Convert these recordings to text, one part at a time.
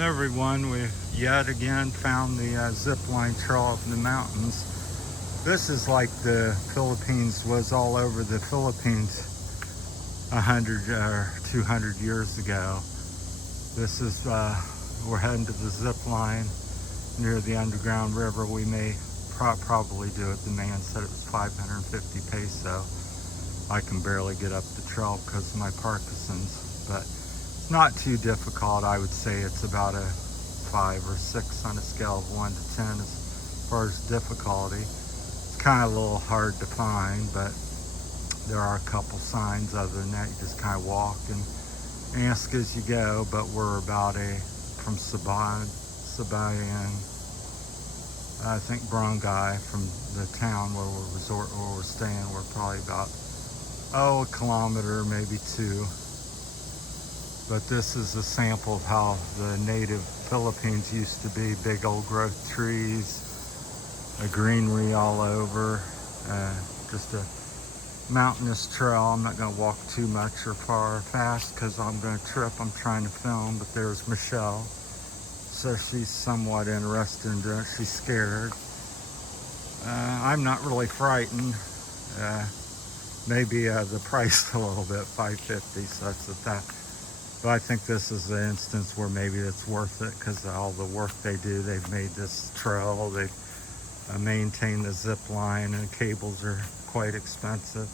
Everyone, we've yet again found the zip line trail up in the mountains. This is like the Philippines was all over the Philippines 100 or 200 years ago. This is, we're heading to the zip line near the underground river. We may probably do it. The man said it was 550 peso. I can barely get up the trail because of my Parkinson's, but not too difficult. I would say it's about a 5 or 6 on a scale of 1 to 10 as far as difficulty. It's kind of a little hard to find, but there are a couple signs. Other than that, you just kind of walk and ask as you go. But we're about from Sabang, I think Barangay, from the town where we're staying. We're probably about a kilometer, maybe 2. But this is a sample of how the native Philippines used to be. Big old growth trees, a greenery all over, just a mountainous trail. I'm not gonna walk too much or fast because I'm gonna trip. I'm trying to film, but there's Michelle. So she's somewhat interested in doing it. She's scared. I'm not really frightened. Maybe the price a little bit, $5.50, so that's at that. But I think this is an instance where maybe it's worth it because of all the work they do. They've made this trail, they've maintained the zip line, and cables are quite expensive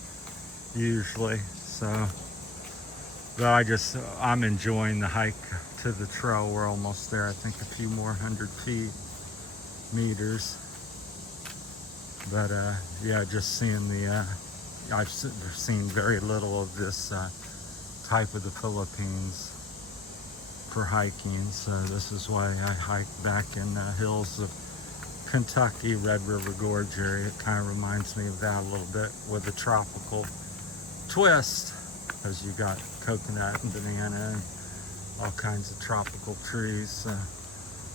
usually. So, but I'm enjoying the hike to the trail. We're almost there. I think a few more 100 meters. But yeah, just seeing I've seen very little of this type of the Philippines for hiking, so this is why I hike back in the hills of Kentucky, Red River Gorge area. It kind of reminds me of that a little bit with a tropical twist, because you got coconut and banana and all kinds of tropical trees.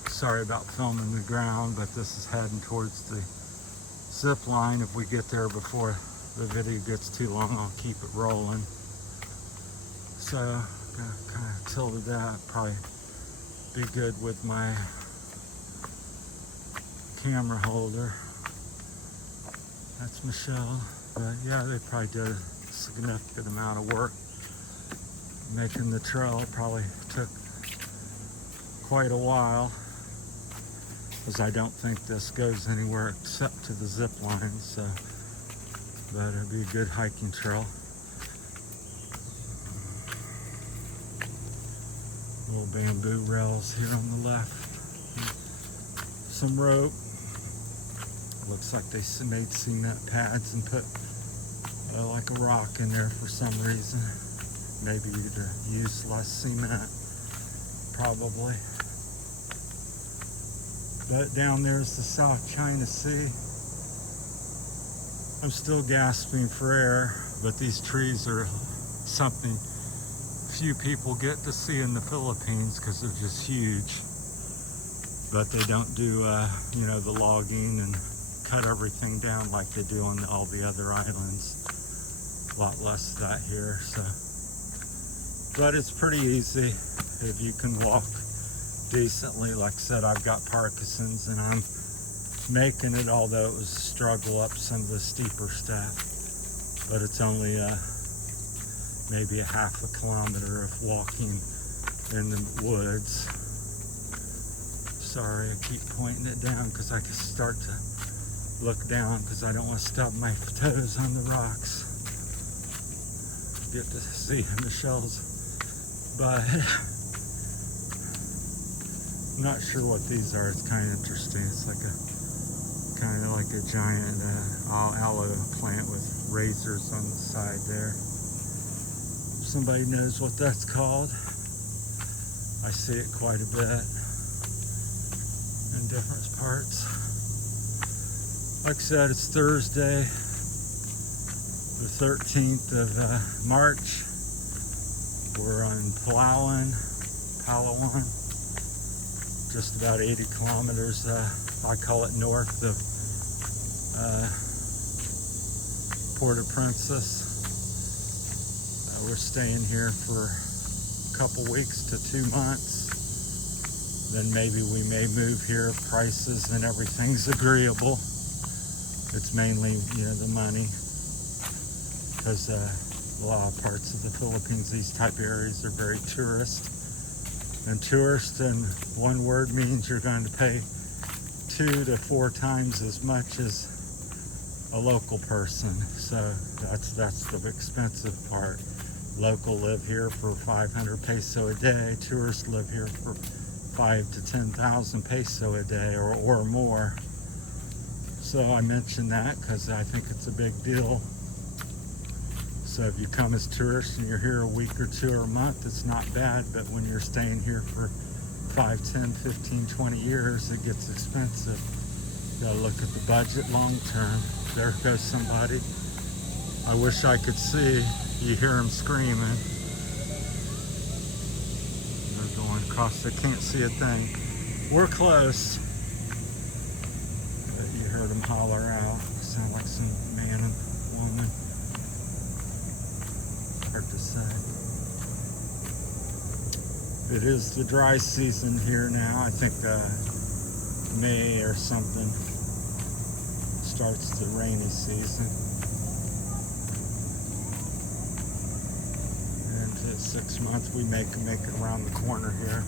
Sorry about filming the ground, but this is heading towards the zip line. If we get there before the video gets too long, I'll keep it rolling. So, kind of tilted that. Probably be good with my camera holder. That's Michelle. But yeah, they probably did a significant amount of work making the trail. It probably took quite a while, because I don't think this goes anywhere except to the zip line. So, but it'd be a good hiking trail. Little bamboo rails here on the left. Some rope. Looks like they made cement pads and put like a rock in there for some reason. Maybe to use less cement, probably. But down there's the South China Sea. I'm still gasping for air, but these trees are something few people get to see in the Philippines because they're just huge. But they don't do, the logging and cut everything down like they do on all the other islands. A lot less of that here. So, but it's pretty easy if you can walk decently. Like I said, I've got Parkinson's and I'm making it, although it was a struggle up some of the steeper stuff. But it's only maybe a half a kilometer of walking in the woods. Sorry, I keep pointing it down because I can start to look down because I don't want to stub my toes on the rocks. Get to see Michelle's butt. I'm not sure what these are. It's kind of interesting. It's like a giant aloe plant with razors on the side there. Somebody knows what that's called. I see it quite a bit in different parts. Like I said, it's Thursday, the 13th of March. We're on Palawan, just about 80 kilometers, I call it north of Port-au-Prince. We're staying here for a couple weeks to 2 months. then maybe we may move here if prices and everything's agreeable. It's mainly, the money, because a lot of parts of the Philippines, these type of areas are very tourist. And tourist in one word means you're going to pay 2 to 4 times as much as a local person. So that's the expensive part. Local live here for 500 peso a day. Tourists live here for 5 to 10,000 peso a day or more. So I mentioned that because I think it's a big deal. So if you come as tourists and you're here a week or 2 or a month, it's not bad. But when you're staying here for 5, 10, 15, 20 years, it gets expensive. You gotta look at the budget long term. There goes somebody. I wish I could see. You hear them screaming. They're going across. They can't see a thing. We're close. But you heard them holler out. Sound like some man and woman. Hard to say. It is the dry season here now. I think May or something starts the rainy season. And in 6 months we make it around the corner here.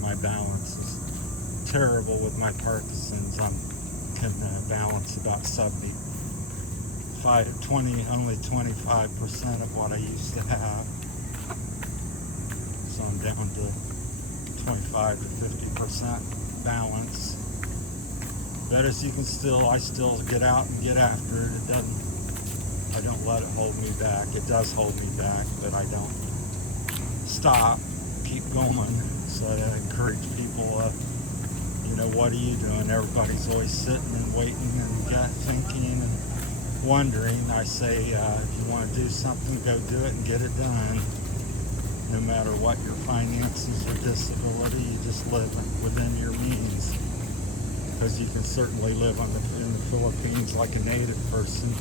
My balance is terrible with my Parkinson's. I can balance about only 25% of what I used to have. So I'm down to 25 to 50% balance. But as you can I still get out and get after it. I don't let it hold me back. It does hold me back, but I don't stop, keep going. So I encourage people, what are you doing? Everybody's always sitting and waiting and thinking and wondering. I say, if you want to do something, go do it and get it done. No matter what your finances or disability, you just live within your means. Because you can certainly live in the Philippines like a native person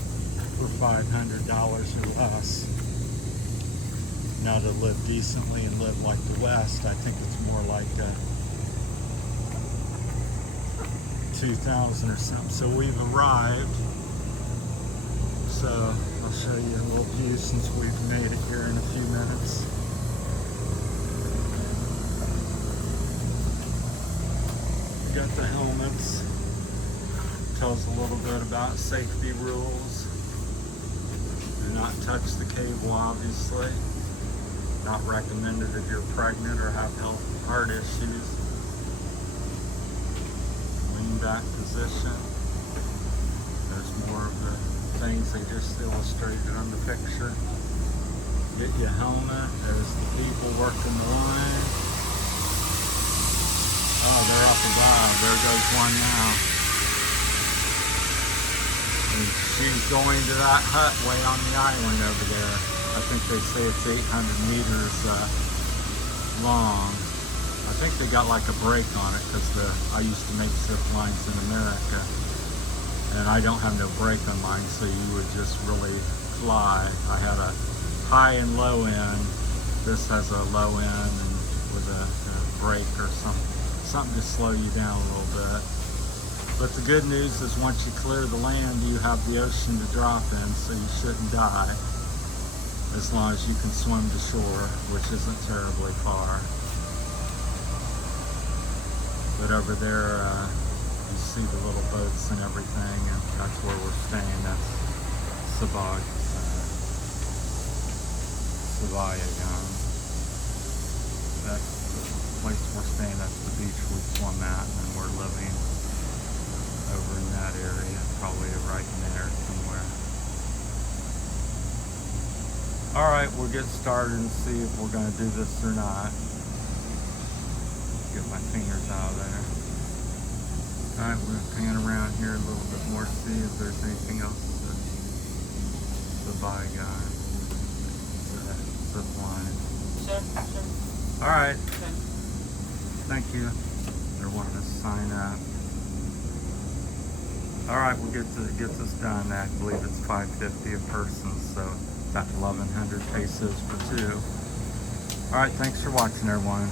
for $500 or less. Now to live decently and live like the West, I think it's more like 2,000 or something. So we've arrived. So I'll show you a little view since we've made it here in a few minutes. We got the helmets. Tells a little bit about safety rules. Do not touch the cable, obviously. Not recommended if you're pregnant or have heart issues. Lean back position. There's more of the things they just illustrated on the picture. Get your helmet. There's the people working the line. Oh, they're up above. There goes one now. And she's going to that hut way on the island over there. I think they say it's 800 meters long. I think they got like a brake on it because I used to make zip lines in America. And I don't have no brake on mine, so you would just really fly. I had a high and low end. This has a low end and with a brake or something to slow you down a little bit. But the good news is once you clear the land, you have the ocean to drop in, so you shouldn't die. As long as you can swim to shore, which isn't terribly far. But over there, you see the little boats and everything, and that's where we're staying. That's Sabang. That's the place we're staying. That's the beach we swim at, and then we're living over in that area, probably right in there somewhere. All right, we'll get started and see if we're going to do this or not. Get my fingers out of there. All right, we're going to pan around here a little bit more, see if there's anything else to the by guy. Zip line. Sure. All right. Okay. Thank you. They're wanting us to sign up. All right, we'll get this done. I believe it's $5.50 a person, so about 1,100 pesos for two. All right, thanks for watching, everyone.